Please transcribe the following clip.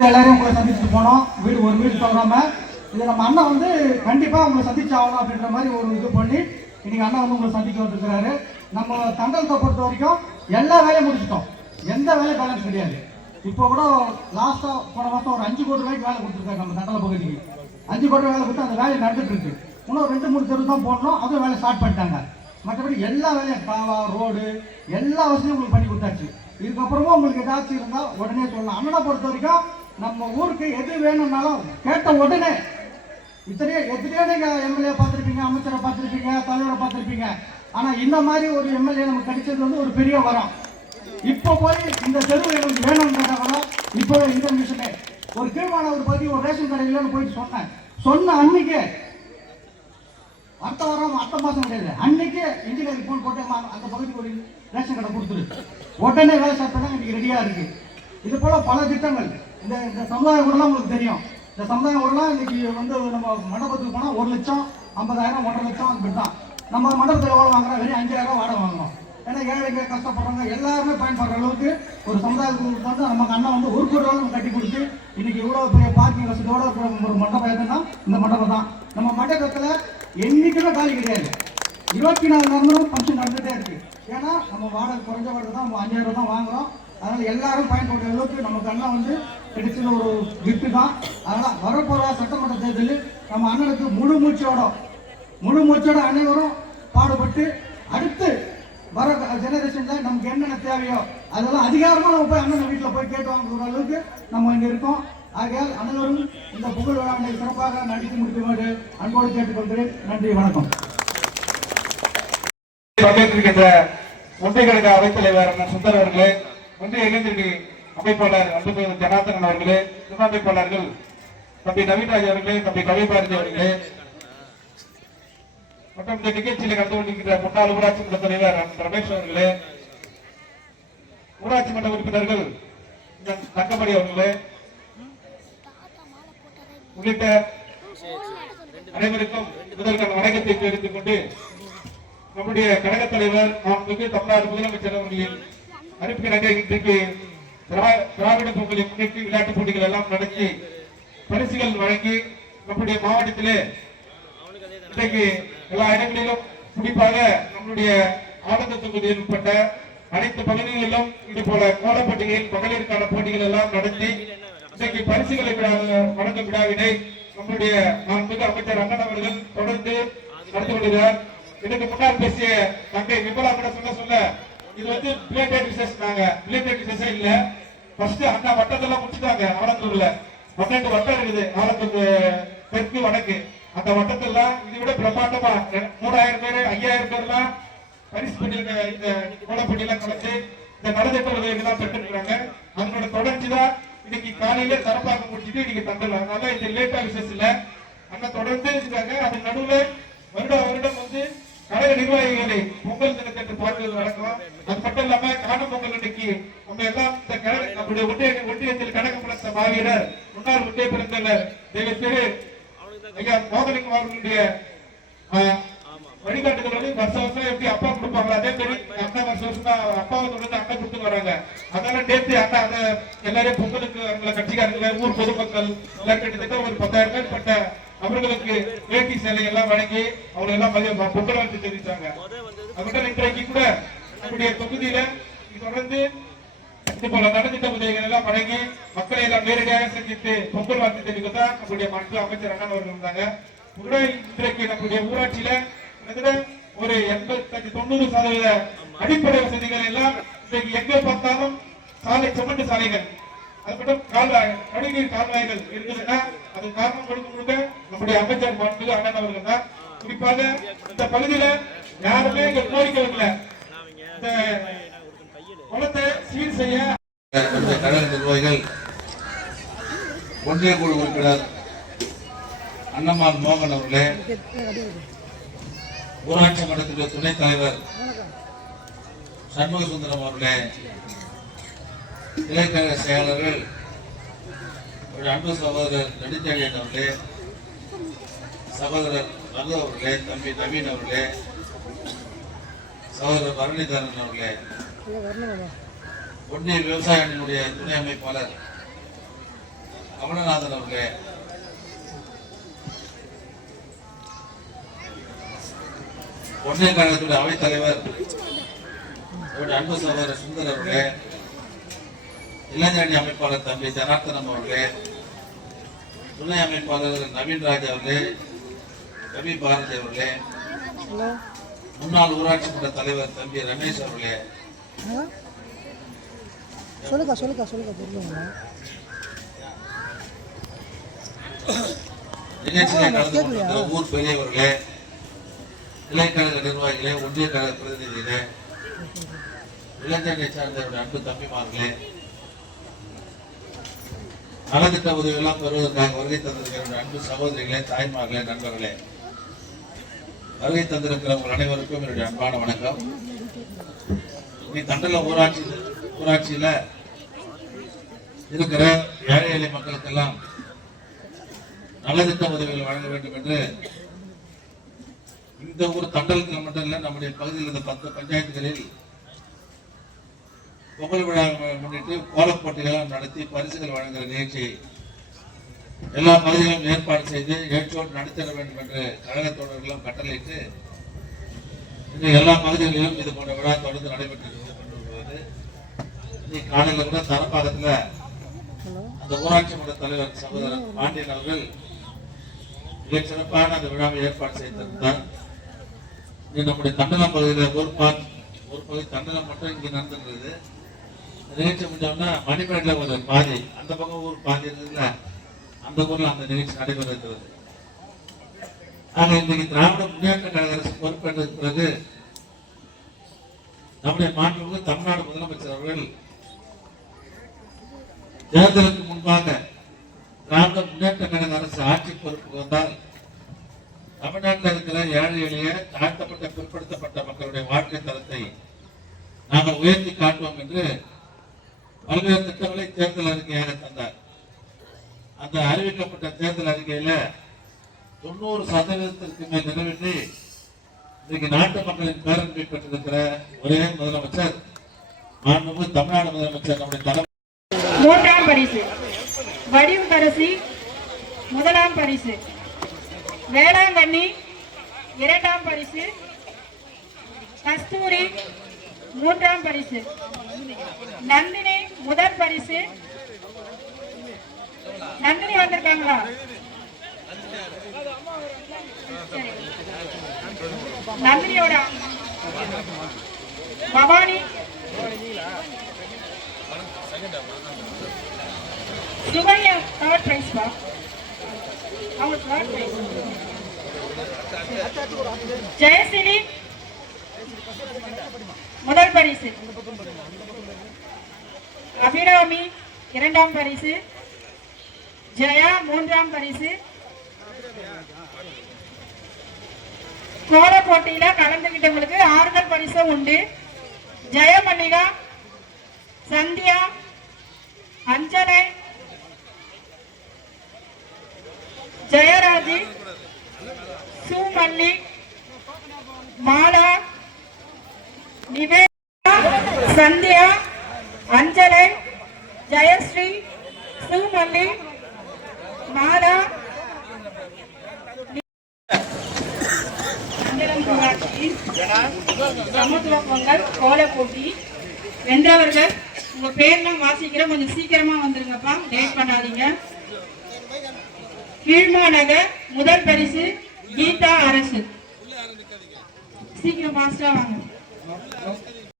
எல்லாரையும் உங்களை சந்திச்சுட்டு போனோம். ஒரு வீடு தவறாம இது நம்ம அண்ணன் வந்து கண்டிப்பா உங்களை சந்திச்சு ஆகணும் அப்படின்ற மாதிரி ஒரு இது பண்ணி இன்னைக்கு அண்ணன் வந்து உங்களை சந்திக்க வந்துருக்கிறாரு. நம்ம தண்டலத்தை பொறுத்த வரைக்கும் எல்லா வேலையும் முடிச்சிட்டோம். எந்த வேலையும் பேலன்ஸ் கிடையாது. இப்போ கூட லாஸ்டா போன மாசம் ஒரு 5 கோடி ரூபாய்க்கு வேலை கொடுத்துருக்காரு நம்ம தண்டல பகுதிக்கு. 5 கோடி வேலை கொடுத்து அந்த வேலை நடந்துட்டு இருக்கு. இன்னும் 2-3 தெரு தான் போடணும். அதுவும் வேலை ஸ்டார்ட் பண்ணிட்டாங்க. மற்றபடி எல்லா வேலையும் காவா ரோடு எல்லா வசதியும் உங்களுக்கு பண்ணி கொடுத்தாச்சு. இதுக்கப்புறமா உங்களுக்கு ஏதாச்சும் இருந்தால் உடனே சொல்லலாம். அண்ணனை பொறுத்த வரைக்கும் நம்ம ஊருக்கு எது வேணும்னாலும் கேட்ட உடனே எத்தனையோ நீங்க எம்எல்ஏ பார்த்துருப்பீங்க, அமைச்சரை பார்த்துருப்பீங்க, தலைவரை பார்த்துருப்பீங்க. ஆனா இந்த மாதிரி ஒரு எம்எல்ஏ நமக்கு கிடைச்சது வந்து ஒரு பெரிய வரம். இப்போ போய் இந்த தெருவு எங்களுக்கு வேணும்ன்றத கூட இப்போ இந்த நிமிஷமே ஒரு கீழ்மானவர் பற்றி ஒரு ரேஷன் கடையில போயிட்டு சொன்ன அன்னைக்கு அடுத்த மாசம் கிடையாது, அன்னைக்கு இன்ஜினியரிங் போன் போட்டு அந்த பகுதிக்கு ஒரு ரேஷன் கடை கொடுத்துரு உடனே வேலை ஸ்டார்ட் பண்ணா இன்னைக்கு ரெடியா இருக்கு. இது போல பல திட்டங்கள் இந்த சமுதாய கூடலாம் உங்களுக்கு தெரியும். இந்த சமுதாய கூடலாம் இன்னைக்கு வந்து நம்ம மண்டபத்துக்கு போனா 1 லட்சம் 50,000 1.5 லட்சம் அப்படிதான். நம்ம மண்டபத்தில் எவ்வளவு வாங்குறோம்? வெறும் 5,000 வாடகை வாங்கணும். ஏன்னா ஏழைங்க கஷ்டப்படுறவங்க எல்லாருமே பயன்படுற அளவுக்கு ஒரு சமுதாயத்துக்கு வந்து நமக்கு அண்ணன் வந்து 1 கோடி ரூபாய் கட்டி கொடுத்து இன்னைக்கு இவ்வளவு பெரிய பார்க்கிங் வசதியோட இருக்கிற ஒரு மண்டபம் எதுன்னா இந்த மண்டபம் தான். நம்ம மண்டபத்துல என்னைக்குமே காலி கிடையாது. 24 மணி நேரமும் ஃபங்க்ஷன் நடந்துட்டே இருக்கு. ஏன்னா நம்ம வாடகை குறைஞ்ச வாடகை தான் 5,000 தான் வாங்குறோம். அதனால எல்லாரும் பயன்படுற அளவுக்கு நமக்கு அண்ணன் வந்து கிடைச்சது ஒரு கிஃப்ட் தான். அதனால வரப்போற சட்டமன்ற தேர்தலில் நம்ம அண்ணனுக்கு முழு மூச்சோட அனைவரும் பாடுபட்டு அடுத்து வர ஜெனரேஷன்ல நமக்கு என்னென்ன தேவையோ அதெல்லாம் அதிகாரமா நம்ம போய் அண்ணன் வீட்டில் போய் கேட்டு வாங்குற அளவுக்கு நம்ம இங்க இருக்கோம். ஆகையால் அனைவரும் இந்த புகழ் விழாவை சிறப்பாக நடத்தி முடிக்குமாறு அன்போடு கேட்டுக்கொள்கிறேன். நன்றி, வணக்கம். பங்கேற்றிருக்கின்ற ஒன்றிய கழக அவைத்தலைவர் சுந்தர் அவர்களே, ஒன்றிய இளைஞரணி அமைப்பாளர் அன்பு ஜனார்தன் அவர்களே, துணை அமைப்பாளர்கள் தம்பி நவீன்ராஜ் அவர்களே, தம்பி கவிபாரதி அவர்களே மற்றும் இந்த நிகழ்ச்சியில் கலந்து கொண்டிருக்கிற முன்னாள் ஊராட்சி மன்ற தலைவர் ரமேஷ் அவர்களே, ஊராட்சி மன்ற உறுப்பினர்கள் தங்கமணி அவர்களே உள்ளிட்ட அனைவருக்கும் முதல்கள் வணக்கத்தை தெரிவித்துக் கொண்டு நம்முடைய கழக தலைவர் தமிழ்நாடு முதலமைச்சர் அவர்களின் அறிவிப்பினாக இன்றைக்கு திராவிட பொங்கலை முன்னிட்டு விளையாட்டுப் போட்டிகள் எல்லாம் நடத்தி பரிசுகள் வழங்கி நம்முடைய மாவட்டத்திலே இன்றைக்கு எல்லா இடங்களிலும் குறிப்பாக நம்முடைய ஆனந்த தொகுதியில் உட்பட்ட அனைத்து பகுதிகளிலும் இது போல கோலப்பட்டிகையில் மகளிருக்கான போட்டிகள் எல்லாம் நடத்தி இன்றைக்கு பரிசுகளை வழங்கும் விழாவினை நம்முடைய மாண்புமிகு அமைச்சர் அண்ணன் அவர்கள் தொடர்ந்து நடத்தி வருகிறார். இதுக்கு முன்னால் பேசிய தங்கை விமலா கூட சொல்ல இது வந்து பிளேட்டட் விசேஷ் பிளேட்டட் விசேஷம் இல்ல. ஃபர்ஸ்ட் அண்ணா வட்டத்தெல்லாம் முடிச்சுட்டாங்க. ஆலத்தூர்ல 12 வட்டம் இருக்குது. ஆலத்தூர் தெற்கு வடக்கு அந்த வட்டத்தெல்லாம் இதை விட பிரம்மாண்டமா 3000 பேர் 5000 பேர்லாம் பரிசு பண்ணிருக்க இந்த கோலப்பட்டியெல்லாம் கலந்து இந்த நலத்திட்ட உதவிகள்லாம் பெற்றுருக்காங்க. அதனோட தொடர்ச்சி தான் இன்னைக்கு காலையில தரப்பாக முடிச்சுட்டு இன்னைக்கு தந்துடலாம். அதனால இந்த லேட்டா விசேஷம் இல்ல. அண்ணா தொடர்ந்து இருக்காங்க. அது நடுவுல வருடம் வந்து கழக நிர்வாகிகளை பொங்கல் தினத்தை பார்க்கிறது நடக்கும். அது மட்டும் இல்லாம காணும் பொங்கல் இன்னைக்கு நம்ம எல்லாம் நம்முடைய ஒன்றியத்தில் கழக புலத்த மாவீரர் முன்னாள் ஒன்றிய பிறந்தவர் திரு ஐயா மோகலிங்கம் அவர்களுடைய வழிகாட்டுதல் வந்து வருஷம் எப்படி அப்பா கொடுப்பாங்களா அதே மாதிரி அண்ணா வருஷம் அப்பாவை தொடர்ந்து அண்ணா கொடுத்து வராங்க. அதனால நேற்று அண்ணா அந்த எல்லாரையும் பொங்கலுக்கு அவங்களை கட்சிக்காரங்களை ஊர் பொதுமக்கள் எல்லாம் கிட்டத்தட்ட ஒரு 10,000 பேர் பட்ட அவர்களுக்கு வேட்டி சேலை எல்லாம் வழங்கி அவங்க எல்லாம் பொங்கல் வாழ்த்து தெரிவித்தாங்க. அதுமட்டும் இன்றைக்கு கூட நம்முடைய தொகுதியில தொடர்ந்து இது போல நலத்திட்ட உதவிகள் எல்லாம் வழங்கி மக்களை எல்லாம் நேரடியாக சந்தித்து பொங்கல் வாழ்த்து தெரிவிக்கத்தான் நம்முடைய மருத்துவ அமைச்சர் அண்ணன் அவர்கள் இருந்தாங்க. இன்றைக்கு நம்முடைய ஊராட்சியில ஒரு 85-90% அடிப்படை வசதிகள் எல்லாம் இன்றைக்கு எங்க பார்த்தாலும் சிமெண்ட் சாலைகள் அது மட்டும் கழிவுநீர் கால்வாய்கள் இருக்குதுன்னா அது காரணம் கொடுக்க நம்முடைய அமைச்சர் மாண்புமிகு அண்ணன் அவர்கள் தான். குறிப்பாக இந்த பகுதியில யாருமே இங்க கோரிக்கை இல்லை. இந்த குளத்தை சீர் செய்ய கழக நிர்வாகிகள் ஒன்றிய குழு உறுப்பினர் அன்னம்மாள் மோகன் அவர்களே, ஊராட்சி மன்றத்தினுடைய துணைத் தலைவர் சண்முக சுந்தரம் அவர்களே, இளைஞர செயலாளர்கள் அன்பு சகோதரர் நெடுஞ்செழியன் அவர்களே, சகோதரர் மது அவர்களே, தம்பி நவீன் அவர்களே, சகோதரர் பரணிதரன் அவர்களே, ஒன்றிய விவசாய அணியினுடைய துணை அமைப்பாளர் கமலநாதன் அவர்களே, ஒன்றிய கழகத்துடைய அவைத் தலைவர் அன்பு சகோதரர் சுந்தர் அவர்களே, இளைஞரணி அமைப்பாளர் தம்பி ஜனார்த்தனம் அவர்களே, துணை அமைப்பாளர் நவீன்ராஜ் அவர்களே, ரவி பாரதி அவர்களே, முன்னாள் ஊராட்சி மன்ற தலைவர் தம்பி ரமேஷ் அவர்களே, நிகழ்ச்சியை கலந்து கொண்டிருக்கிற ஊர் பெரியவர்களே, இளைஞரக நிர்வாகிகளே, ஒன்றிய கழக பிரதிநிதிகளே, இளைஞரை சார்ந்தவருடைய அன்பு தம்பிமார்களே, நலத்திட்ட உதவியெல்லாம் பெறுவதற்காக வருகை தந்திருக்கிற அன்பு சகோதரிகளே, தாய்மார்களே, நண்பர்களே, வருகை தந்திருக்கிற உங்கள் அனைவருக்கும் என்னுடைய அன்பான வணக்கம். நீ தண்டல ஊராட்சியில இருக்கிற ஏழை எளிய மக்களுக்கெல்லாம் நலத்திட்ட உதவிகள் வழங்க வேண்டும் என்று இந்த ஊர் தண்டலத்தில் மட்டும் இல்ல, நம்முடைய பகுதியில் இருந்த 10 பஞ்சாயத்துகளில் பொங்கல் விழா முன்னிட்டு கோலப் போட்டிகள் நடத்தி பரிசுகள் வழங்குகிற நிகழ்ச்சி எல்லா பகுதிகளிலும் ஏற்பாடு செய்து ஏற்றோடு நடத்திட வேண்டும் என்று கழக தோழர்களும் கட்டளையிட்டு இன்று எல்லா பகுதிகளிலும் இது போன்ற விழா தொடர்ந்து நடைபெற்று கொண்டிருக்கிறது. இன்னைக்கு காலையில் கூட தரப்பாக்கத்துல அந்த ஊராட்சி மன்ற தலைவர் சகோதரர் பாண்டியன் அவர்கள் மிக சிறப்பான அந்த விழாவை ஏற்பாடு செய்திருந்தார். நம்முடைய தண்டலம் பகுதியில் ஒரு பகுதி தண்டலம் மட்டும் இங்க நடந்துருந்தது. நிகழ்ச்சி முடிஞ்சோம்னா மணிப்பேட்டில் ஒரு பாதி, அந்த பக்கம் ஊர் பாதி இருந்ததுல அந்த ஊர்ல அந்த நிகழ்ச்சி நடைபெறுகிறது. ஆக இன்றைக்கு திராவிட முன்னேற்ற கழக அரசு பொறுப்பேற்ற பிறகு நம்முடைய மாண்புமிகு தமிழ்நாடு முதலமைச்சர் அவர்கள் தேர்தலுக்கு முன்பாக திராவிட முன்னேற்ற கழக அரசு ஆட்சி பொறுப்புக்கு வந்தால் தமிழ்நாட்டில் இருக்கிற ஏழை எளிய தாழ்த்தப்பட்ட பிற்படுத்தப்பட்ட மக்களுடைய வாழ்க்கை தரத்தை நாங்கள் உயர்த்தி காட்டுவோம் என்று பல்வேறு திட்டங்களை தேர்தல் அறிக்கையாக தந்தார். அந்த அறிவிக்கப்பட்ட தேர்தல் அறிக்கையில 90% மேல் நிறைவேற்றி இன்னைக்கு நாட்டு மக்களின் பேரன்பை பெற்றிருக்கிற ஒரே முதலமைச்சர் மாண்புமிகு தமிழ்நாடு முதலமைச்சர் நம்முடைய தலைவர். 3ஆம் பரிசு வடிவரசி, 1ஆம் பரிசு வேளாங்கண்ணி, 2ஆம் பரிசு கஸ்தூரி, 3ஆம் பரிசு நந்தினி, 1 பரிசு. நந்தினி வந்திருக்காங்களா? நந்தினியோட பவானி, சுகன்யா 3rd பிரைஸ் பா. அவங்க 3rd பிரைஸ். ஜெயசினி 1 பரிசு. அபிராமி 2ஆம் பரிசு. ஜெயா 3ஆம் பரிசு. கோல போட்டியில கலந்துகிட்டவங்களுக்கு ஆறுதல் பரிசு உண்டு. ஜெயமல்லிகா, சந்தியா, அஞ்சலை, ஜெயராஜி, சுமல்லி, மாலா, நிவேதா, சந்தியா, அஞ்சலை, ஜெயஸ்ரீ, சுமல்லி, மாலா, சமத்துவ பொங்கல் கோல போட்டி வென்றவர்கள் உங்க பேர்லாம் வாசிக்கிற கொஞ்சம் சீக்கிரமா வந்துருங்கப்பா, லேட் பண்ணாதீங்க. கீழ்மாநகர் 1 பரிசு கீதா அரசு. சீக்கிரம் பாஸ்டா வாங்க.